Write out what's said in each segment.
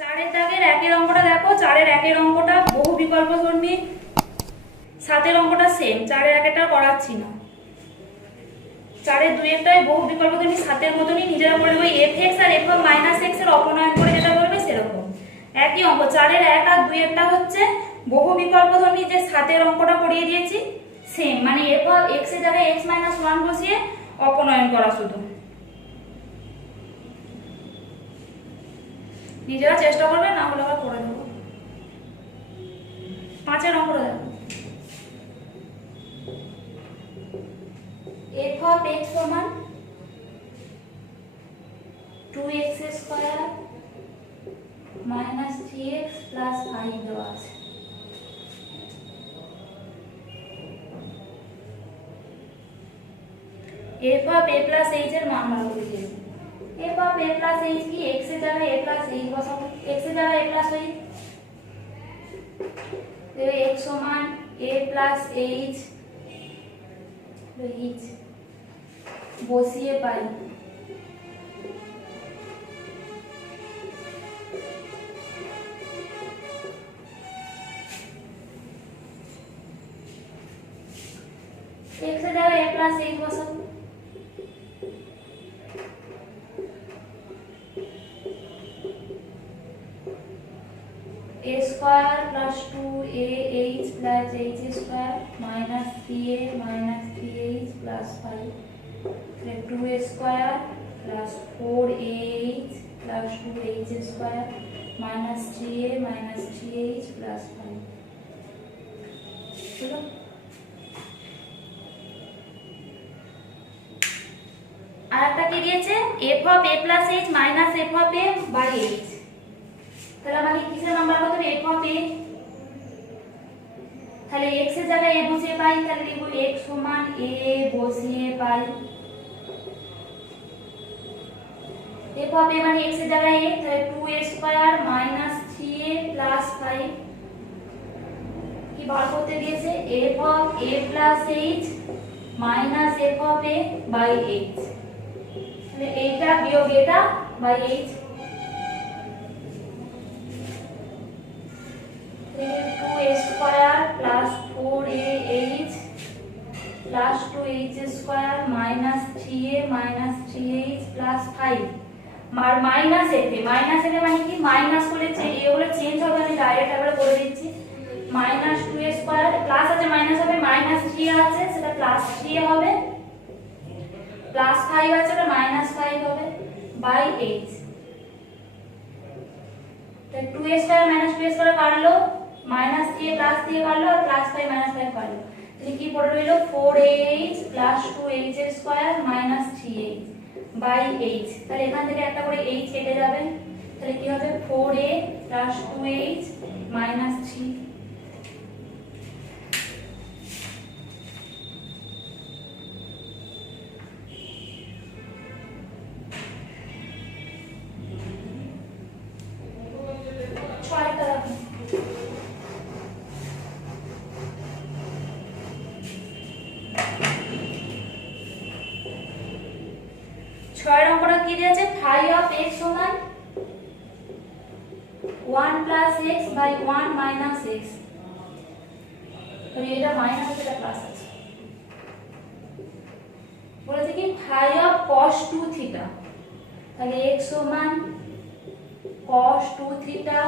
চারের দাগের একের অঙ্কটা দেখো। চারের একের অঙ্কটা বহু বিকল্প ধর্মী, সাতের অঙ্কটা সেম, চারের একেরটা করাচ্ছি না। চারের দুইয়েরটাই বহু বিকল্প ধর্মী, সাতের মতনই নিজেরা করে নেবে। এফ এক্স আর এফ মাইনাস এক্স এর অপনয়ন করে যেটা করবে সেরকম একই অঙ্ক। চারের এক আর দুইয়েরটা হচ্ছে বহু বিকল্প ধর্মী, যে সাতের অঙ্কটা করিয়ে দিয়েছি সেম, মানে এফ এক্স এর জায়গায় এক্স মাইনাস ওয়ান বসিয়ে অপনয়ন করা শুধু। নিজেরা চেষ্টা করবে, না হলে আবার করে দেবো। পাঁচের অঙ্কটা দেখো। এফ অফ এক্স সমান 2x square minus 3x plus 5 দেওয়া আছে। F of A plus H এর মান বার করে দিয়েছি। F of A plus H কি, x এর জায়গায় a প্লাস এইচ বসাবো, x এর জায়গায় a প্লাস এইচ, x সমান a প্লাস এইচ বসিয়ে পাই। x এর জায়গায় a প্লাস এইচ বসাবো, a square plus 2ah plus h square minus 3a minus 3h plus 5, 2a square plus 4ah plus 2h square minus 3a minus 3h plus 5। চলো আরেকটা কি দিয়েছে, f of a plus h minus f of a by h। তাহলে আমাকে কিসের number কত হবে, f of a। তাহলে x এর জায়গায় a বসিয়ে পাই, তাহলে লিখব x সমান a বসিয়ে পাই। f অফ a মানে x এর জায়গায় a, তাহলে 2a square minus 3a plus 5 কি বার করতে দিয়েছে, f of a plus h minus f of a by h। তাহলে এইটা বিয়োগ এটা by h, 2a square plus 4ah plus 2h square minus 3a minus 3h plus 5 আর minus a minus a মানে কি, মাইনাস করলে এগুলো চেঞ্জ হবে, আমি ডাইরেক্ট একবারে করে দিচ্ছি। মাইনাস 2a স্কয়ার প্লাস আছে মাইনাস হবে, মাইনাস 3a আছে সেটা প্লাস 3a হবে, প্লাস 5 আছে সেটা মাইনাস 5 হবে বাই h। তাহলে 2a square minus 2a square কাটলো, মাইনাস 3a প্লাস 3a কাটলো, আর প্লাস 5 মাইনাস 5 কাটলো। তাহলে কি পড়ে রইলো, 4ah plus 2h square minus 3h by h। তাহলে এখান থেকে একটা করে h কেটে যাবে, তাহলে কি হবে 4a প্লাস 2h মাইনাস 3। ছয়ের অঙ্কটা কি দিয়েছে, ফাই অফ x সমান 1 plus x by 1 minus x। তাহলে এটা মাইনাস আছে, এটা প্লাস আছে। বলেছে কি ফাই অফ cos 2 থিটা, তাহলে x সমান cos 2 থিটা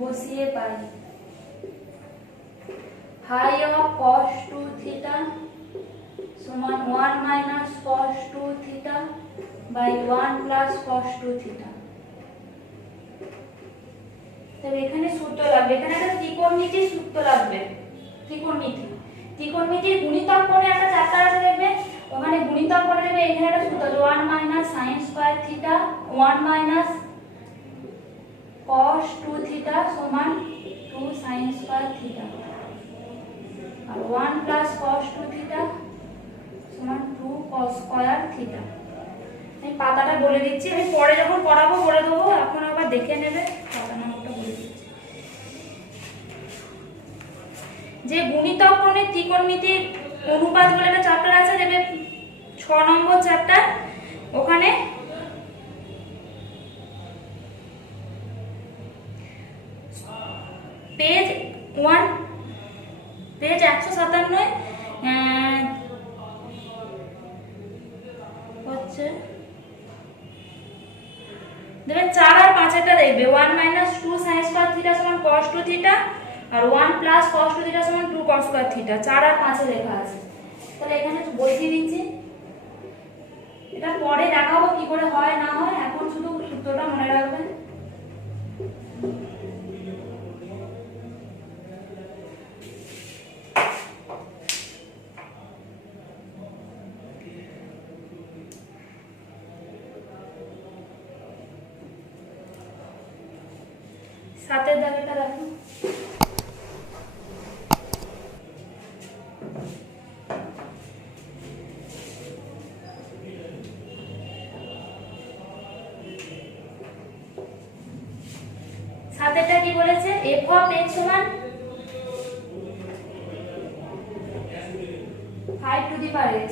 বসিয়ে পাই। ফাই অফ cos 2 থিটা সমান 1 minus cos 2 theta by 1 plus cos 2 theta. তবে এখানে সূত্র লাগবে, এখানে একটা ত্রিকোণমিতির সূত্র লাগবে। ত্রিকোণমিতির গুণিতক করে একটা চ্যাপ্টার আছে দেখবে, ওখানে গুণিতক করে দেবে। এখানে একটা সূত্র 1 minus sin square theta 1 minus cos 2 theta সমান 2 sin স্কয়ার থিটা, আর 1 প্লাস cos 2 থিটা সমান 2 cos স্কয়ার থিটা। আমি পাতাটা বলে দিচ্ছি, আমি পরে যখন পড়াবো বলে দেবো, এখন আবার দেখে নেবে। পাতা নাম্বারটা বলে দিচ্ছি, যে গুণিতক ক্রমিক ত্রিকোণমিতির অনুপাত বলে একটা চ্যাপ্টার আছে দেখবে, 6 নম্বর চ্যাপ্টার। ওখানে পেজ 157 হচ্ছে দেখবে 4 আর 5 এটা দেখবে 1 - 2 sin স্কয়ার থিটা সমান cos 2 থিটা আর 1 + cos 2 থিটা সমান 2 cos স্কয়ার থিটা। 4 আর 5 এ লেখা আছে। তাহলে এখানে বসিয়ে দিচ্ছি। এটা পরে দেখাবো কি করে হয় না হয়, এখন শুধু সূত্রটা মনে রাখবেন। সাতের দাগেটা দেখো। সাতেরটা কি বলেছে? f of x সমান 5 to the power x।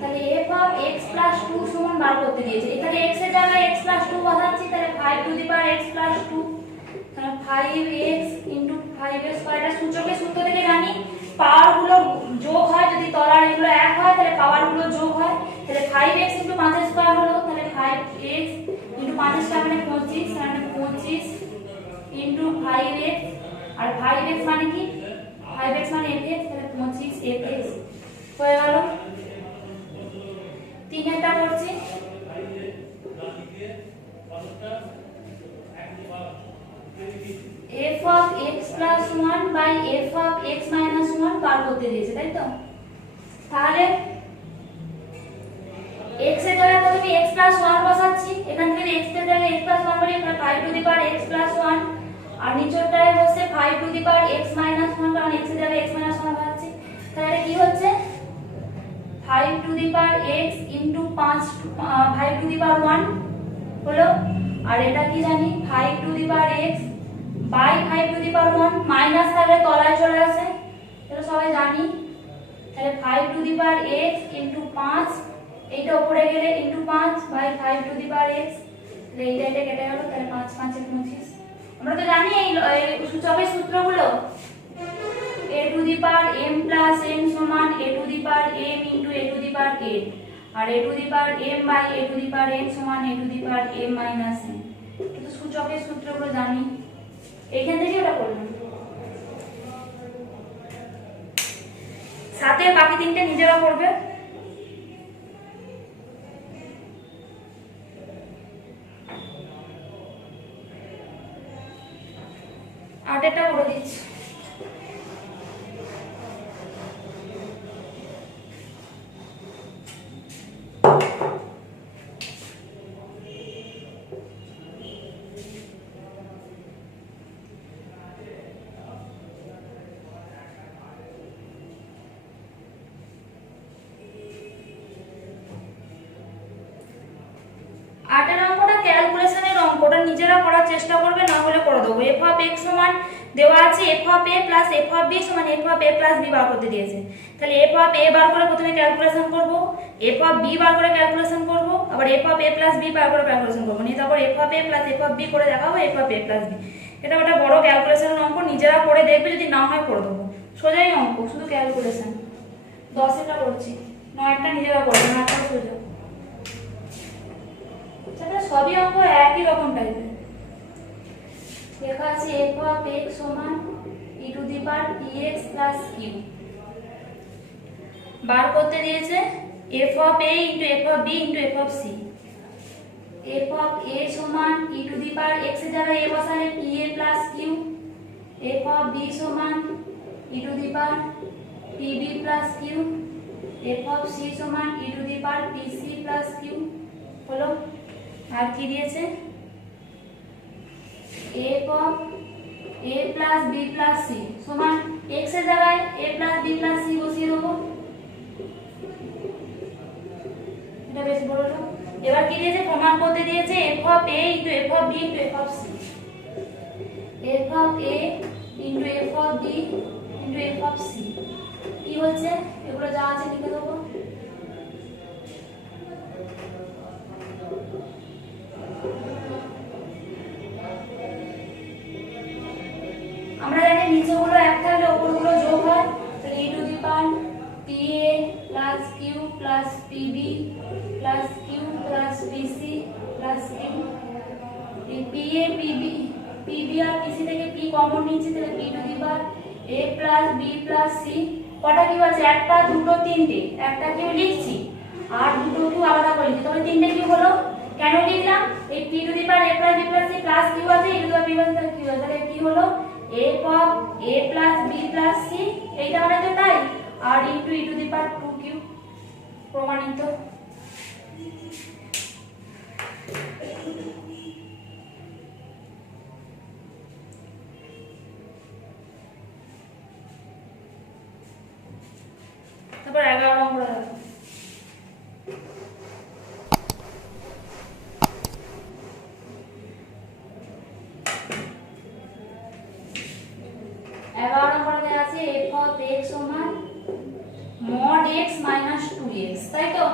তাহলে f of x plus 2 সমান বার করতে দিয়েছে। এখানে x এর জায়গায় x plus 2 বসাচ্ছি, তাহলে 5 to the power x plus 2, তাহলে 5x into 5x স্কয়ার। এটা সূচকের সূত্র থেকে জানি পাওয়ার গুলো যোগ হয়, যদি তলার এগুলো এক হয় তাহলে পাওয়ার গুলো যোগ হয়। তাহলে 5x into 5 এর স্কয়ার হলো, তাহলে 5x into 5 এর স্কয়ার মানে 25, মানে 25 into 5x, আর 5x মানে কি? 5x মানে fx, তাহলে 25fx হয়ে গেল। তিনেরটা করছি। f of x plus 1 by f of x minus 1 বার করতে দিয়েছে, তাই তো? তাহলে x এর জায়গায় প্রথমে x plus 1 বসাচ্ছি। এখান থেকে x এর জায়গায় x plus 1 বলি, 5 to the power x plus 1, আর নিচেরটায় বসে 5 to the power x minus 1, কারণ x এর জায়গায় x minus 1 বসাচ্ছি। তাহলে কি হচ্ছে? 5 to the power x into 5 to the power 1 হলো। আর এটা কি জানি? 5 to the power x by 5 to the power 1, minus থাকলে তলায় চলে আসে, এটা সবাই জানি। তাহলে 5 to the power x into 5, এইটা উপরে গেলে into 5 by 5 to the power x, তাহলে এইটা কেটে গেল। তাহলে 5 5 এ 25। আমরা তো জানি এই সূচকের সূত্রগুলো। a to the power m plus n সমান a to the power m into a to the power n, R a to the power m by a to the power n সমান a to the power m minus n। তো সূচকের সূত্রগুলো জানি, এইখান থেকে ওটা করলাম। সাথে বাকি তিনটে নিজেরা করবে। আটেরটা করে দিচ্ছি। আটের অঙ্কটা ক্যালকুলেশনের অঙ্ক, ওটা নিজেরা করার চেষ্টা করবে, না হলে করে দেবো। f of x সমান দেওয়া আছে f of a plus f of b সমান f of a plus b বার করতে দিয়েছে। তাহলে f of a বার করে প্রথমে ক্যালকুলেশন করব, f of b বার করে ক্যালকুলেশন করব, আবার f of a plus b বার করে ক্যালকুলেশন করব, নিয়ে তারপর f of a plus f of b করে দেখাবো f of a plus b। এটা একটা বড় ক্যালকুলেশনের অঙ্ক, নিজেরা করে দেখবে, যদি না হয় করে দেবো। সোজাই অঙ্ক, শুধু ক্যালকুলেশন। 10এরটা করছি, 9এরটা নিজেরা করবে, 9টা সোজা। সেটা সবই অঙ্ক একই রকম টাইপের। লেখা আছে f of x সমান e to the power px plus q। বার করতে দিয়েছে f of a into f of b into f of c। f of a সমান e to the power x এর জায়গায় a বসালে pa plus q, f of b সমান e to the power pb plus q, f of c সমান e to the power pc plus q হলো। আর কি দিয়েছে? f of a plus b plus c সমান x এর জায়গায় a plus b plus c বসিয়ে দেবো। এটা বেশ বড়। এবার কি দিয়েছে? প্রমাণ করতে দিয়েছে f of a into f of b into f of c, f of a into f of b into f of c কি হচ্ছে? এগুলো যা আছে লিখে দেবো। নিচেগুলো এক থাকলে উপরগুলো যোগ হয়, তাহলে e to the power pa plus q plus p b plus q plus p c plus q, এই pa পিবি আর পিসি থেকে p কমন নিচ্ছে, তাহলে p to the power a plus b plus c। কটা কিউ আছে? একটা, দুটো, তিনটে। একটা কিউ লিখছি আর দুটো কিউ আলাদা করে লিখছি, তবে তিনটে কিউ হলো। কেন লিখলাম? এই p to the power a plus b plus c plus q আছে, e to the power b plus q আছে, তাহলে কি হলো f of a plus b plus c, এইটা মানে তো তাই, আর into e to the power 2q, প্রমাণিত। তারপর 11 নম্বর দেখো। 11 নম্বরে আছে f অফ x সমান mod x minus 2x, তাই তো?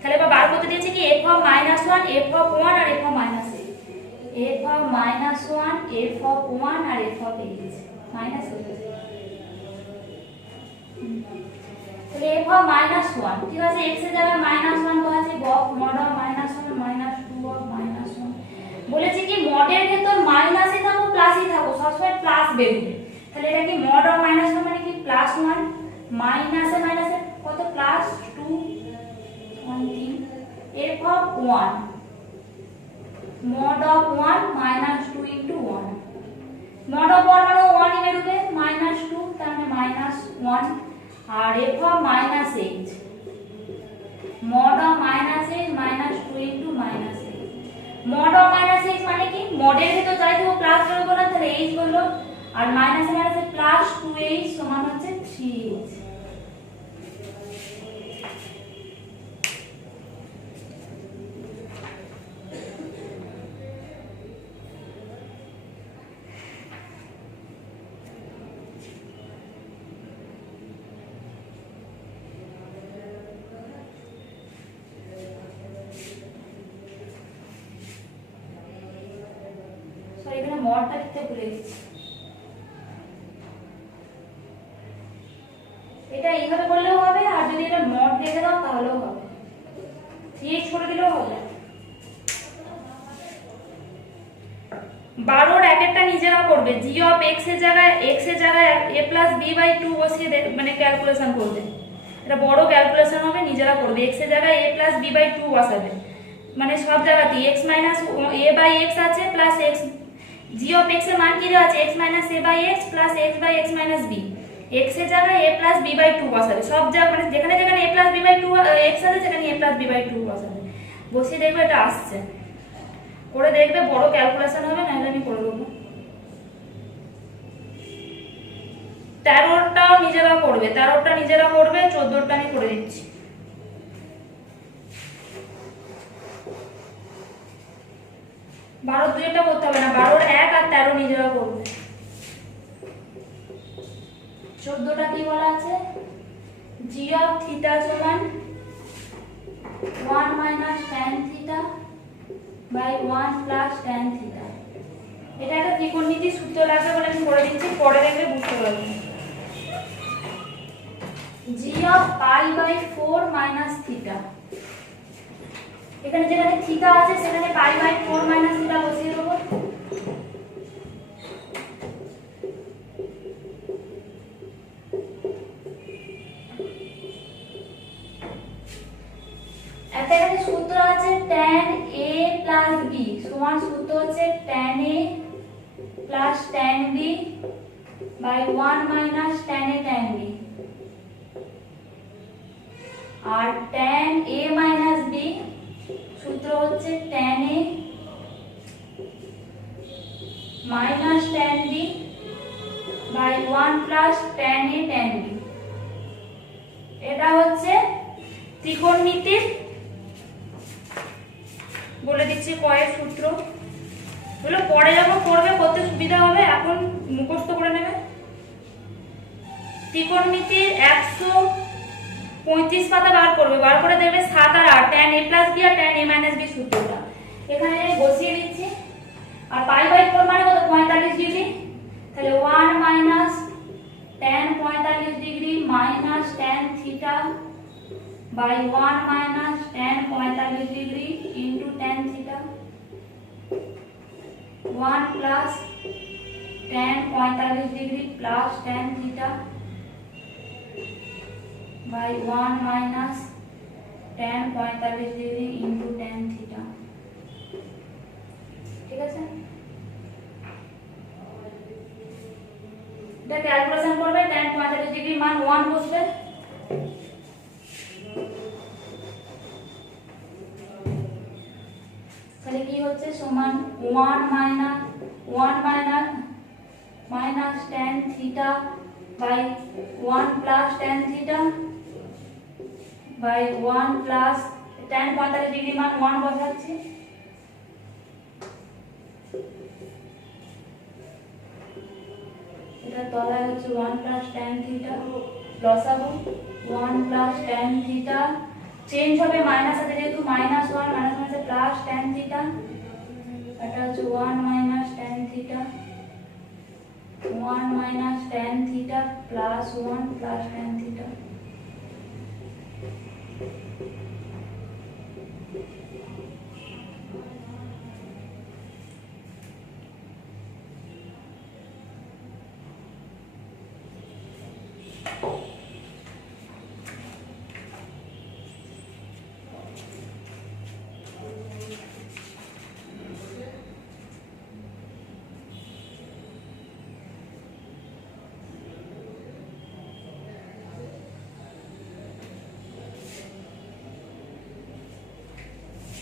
তাহলে এবার বার করতে দিয়েছে কি f অফ -1, f অফ 1 আর f of -8, f of -1, f of 1 আর f অফ 8 মাইনাস হয়ে যাবে। তাহলে f অফ -1, ঠিক আছে, x এর জায়গায় -1 বসাচ্ছি, mod অফ -1 -2 অফ -1। বলেছে কি মডের ভেতর মাইনাসই থাকো প্লাসই থাকো, সবসময় প্লাস বেরোবে। তাহলে এটা কি mod অফ -1 মানে কি +1, মাইনাসে মাইনাসে কত +2, 1 3, f of 1 mod of 1 -2 into 1, mod of 1 মানে 1 ই বেরোবে, -2 তার মানে -1, আর f of -8 mod of -8 -2 into -8, mod of -8 মানে কি মডের ভিতর যাই দেবো প্লাস বেরোবো না, তাহলে h হলো, আর মাইনাসে মাইনাসে +2h সমান হচ্ছে 3h। এখানে মডটা লিখতে ভুলে গেছি, এটা এইভাবে করলেও হবে, আর যদি এটা মড লিখে দাও তাহলেও হবে, এই ছোট দিলেও হবে। 12 এর এক একটা নিজেরা করবে, g অফ x এর জায়গায় a প্লাস b বাই 2 বসিয়ে মানে ক্যালকুলেশন করবে, এটা বড় ক্যালকুলেশন হবে, নিজেরা করবে। x এর জায়গায় a প্লাস b বাই 2 বসাবে, মানে সব জায়গাতেই x minus a by x আছে plus x, g of x এর মান কি দেওয়া আছে x minus a by x plus x by x minus b, x এর জায়গায় a প্লাস b বাই 2 বসাবে, সব জায়গায় মানে যেখানে যেখানে a plus b by 2 x আছে সেখানে a প্লাস b বাই 2 বসাবে, বসিয়ে দেখবে এটা আসছে, করে দেখবে বড় ক্যালকুলেশন হবে, না আমি করে দেবো। 13টাও নিজেরা করবে, 13টা নিজেরা করবে, 14টা আমি করে দিচ্ছি। 12 দুইটা করতে হবে না, 12 1 আর 13 নিজেরা করবে। 14টা কি বলা আছে, g অফ থিটা সমান 1 minus tan theta by 1 plus tan theta. এটা একটা ত্রিকোণমিতির সূত্র লাগবে বলে আমি করে দিচ্ছি, পরে দেখলে বুঝতে পারবে। g of pi by 4 minus theta, এখানে যেখানে থিটা আছে সেখানে পাই বাই 4 মাইনাস থিটা বসিয়ে দেবো। একটা এখানে সূত্র আছে tan a প্লাস b সমান, সূত্র হচ্ছে tan a plus tan b by 1 minus tan a tan b, আর tan a মাইনাস b সূত্র হচ্ছে tan a minus tan b by 1 plus tan a tan b। এটা হচ্ছে ত্রিকোণমিতির, বলে দিচ্ছি কয়ের সূত্র, বলে পরে যখন করবে করতে সুবিধা হবে, এখন মুখস্থ করে নেবে। ত্রিকোণমিতির 135 পাতা বার করবে, বার করে দেখবে 7 আর 8 tan a প্লাস b আর tan a মাইনাস b সূত্রটা এখানে বসিয়ে দিচ্ছি। আর পাই বাই 4 মানে কত 45 ডিগ্রি, তাহলে 1 - 1 plus tan 45 degree plus tan theta by 1 minus tan 45 degree into tan theta. ঠিক আছে, এটা ক্যালকুলেশন করবে। tan 45 ডিগ্রি মান 1 বসবে, তাহলে কি হচ্ছে সমান 1 minus tan theta by 1 plus tan theta by 1 plus tan 45 degree মান 1 বসাচ্ছি, এটা তলায় হচ্ছে 1 প্লাস tan থিটা লসাগু 1 প্লাস tan থিটা চেঞ্জ হবে মাইনাস আছে যেহেতু মাইনাস 1 মাইনাস আছে প্লাস tan থিটা, এটা হচ্ছে 1 minus tan theta 1 minus tan theta plus 1 plus tan theta.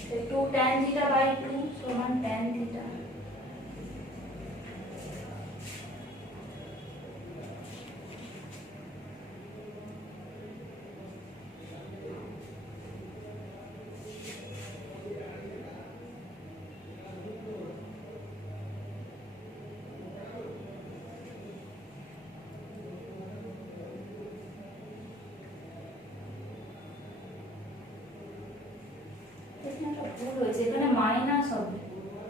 तो 2 tan थीटा बाई 2 समान tan थीटा। ভুল হয়েছে, এখানে মাইনাস হবে।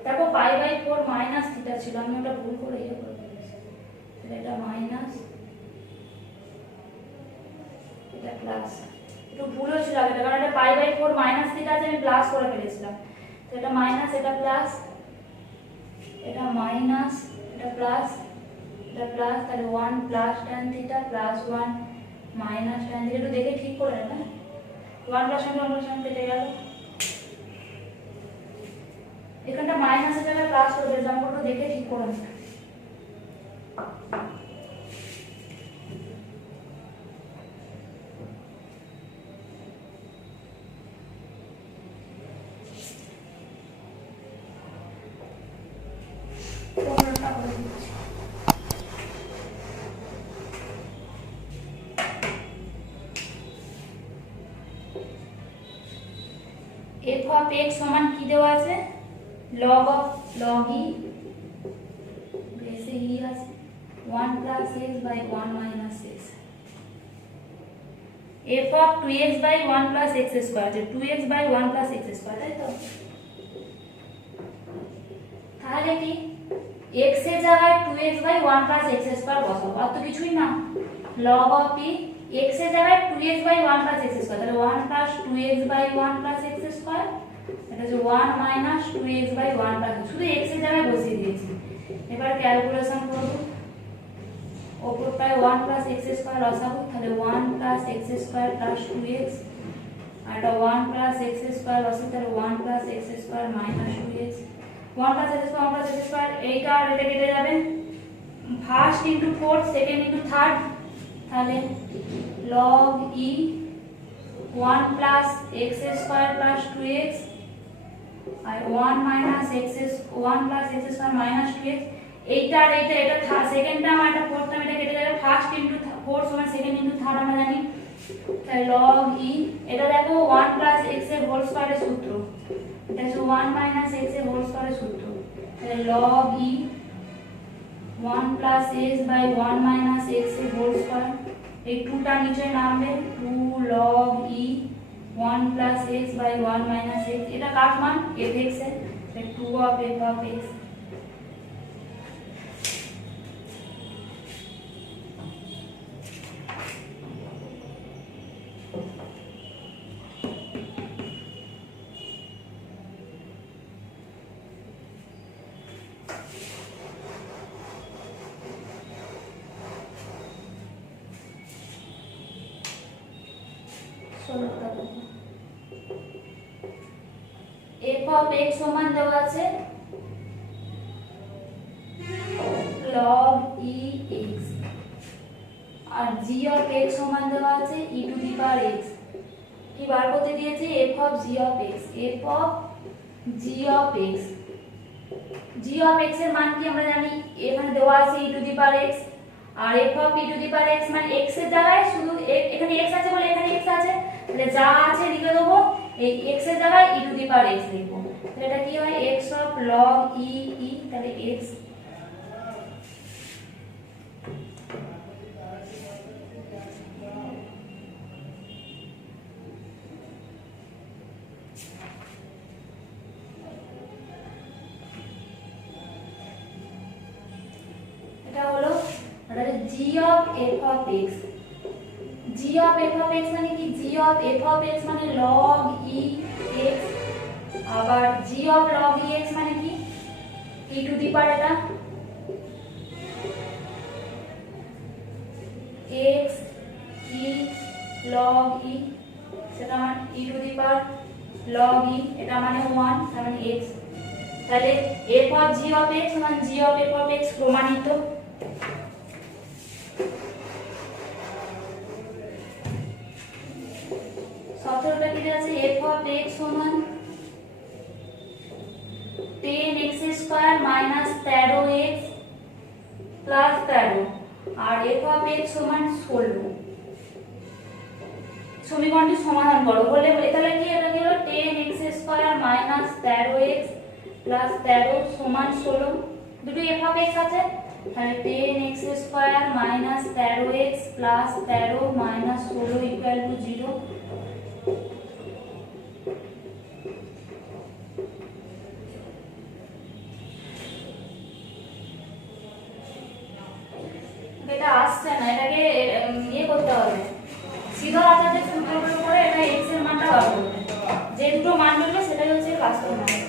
দেখো পাই বাই 4 মাইনাস থিটা ছিল, আমি ওটা ভুল করে ইয়ে করে ফেলেছি। তাহলে এটা মাইনাস, এটা প্লাস। একটু ভুল হয়েছিল আগে, কারণ এটা পাই বাই 4 মাইনাস থিটা আছে, আমি প্লাস করে ফেলেছিলাম। তো এটা মাইনাস, এটা প্লাস, এটা মাইনাস, এটা প্লাস, এটা প্লাস, তাহলে 1 plus tan theta plus 1 minus tan theta. একটু দেখে ঠিক করে না, 1 প্লাস 1 প্লাস 1 কেটে গেল। এখানটা মাইনাসের জায়গায় প্লাস করে দিয়েছি, আমি ওটা দেখে ঠিক করে নিই। f of x সমান কি দেওয়া আছে, log e বেসে e আছে 1 plus x by 1 minus x। f of 2x by 1 plus x square আছে 2x by 1 plus x square, তাই তো? তাহলে কি x এর জায়গায় 2x by 1 plus x square বসাবো, আর তো কিছুই না। log of e x এর জায়গায় 2x by 1 plus x square, তাহলে 1 plus 2x by 1 plus x square, এটা হচ্ছে 1 minus 2x by 1 plus, শুধু x এর জায়গায় বসিয়ে দিয়েছি। এবার ক্যালকুলেশন করব, ওপরটায় 1 plus x square লসাগু, তাহলে 1 plus x square plus 2x, আর এটা 1 plus x square লসাগু, তাহলে 1 plus x square minus 2x। 1 plus x square 1 plus x square, এইটা আর এটা কেটে যাবে, first into fourth second into third, তাহলে log e 1 plus x square plus 2x আর 1 minus x 1 plus x square minus 2x। এইটা আর এইটা, এটা second term আর এটা fourth term, এটা কেটে যাবে, ফার্স্ট ইনটু ফোর্থ সমান সেকেন্ড ইনটু থার্ড আমরা জানি, তাহলে log e এটা দেখো 1 plus x এর হোল স্কয়ারের সূত্র, এটা হচ্ছে 1 minus x এর হোল স্কয়ারের সূত্র, তাহলে log e 1 plus x by 1 minus x এর হোল স্কয়ার, এই 2 টা নিচে নামবে, 2 log e 1 plus x by 1 minus x, এটা কার মান fx এর, তাহলে 2 of f of x। 16টা দেখো f of x সমান দেওয়া আছে log e x R g of x সমান দেওয়া আছে e to the power x কি বার করতে দিয়েছে f of g of x f of g of x g of x এর মান কি আমরা জানি এখানে দেওয়া আছে e to the power x আর f of e to the power x মানে x এর জায়গায় শুধু এখানে x আছে বলে এখানে x আছে তাহলে যা আছে লিখে দেবো এই x এর জায়গায় e to the power x লিখবো তাহলে এটা কি হয় x of log e e তাহলে x এটা হলো g of f of x g of f of x মানে কি g of f of x মানে log e x আবার g of log e x মানে কি e টু দি পাওয়ার এটা x e log e সেটা মানে e to the power log e এটা মানে 1 তার মানে x তাহলে f of g of x মানে g of f of x প্রমাণিত সতেরোটা কি আছে f of x সমান 10x square minus 13x plus 13 আর f of x সমান 16 সমীকরণটি সমাধান করো বলে তাহলে কি এটা কি হলো 10x square minus 13x plus 13 সমান 16 দুটো f of x আছে তাহলে 10x square minus 13x plus 13 minus 16 equal to 0 এটা আসছে না এটাকে ইয়ে করতে হবে সিধা আচার্যের সূত্রের উপরে এটা x এর মানটা বার করতে যে দুটো মান মিলবে সেটাই হচ্ছে বাস্তব মান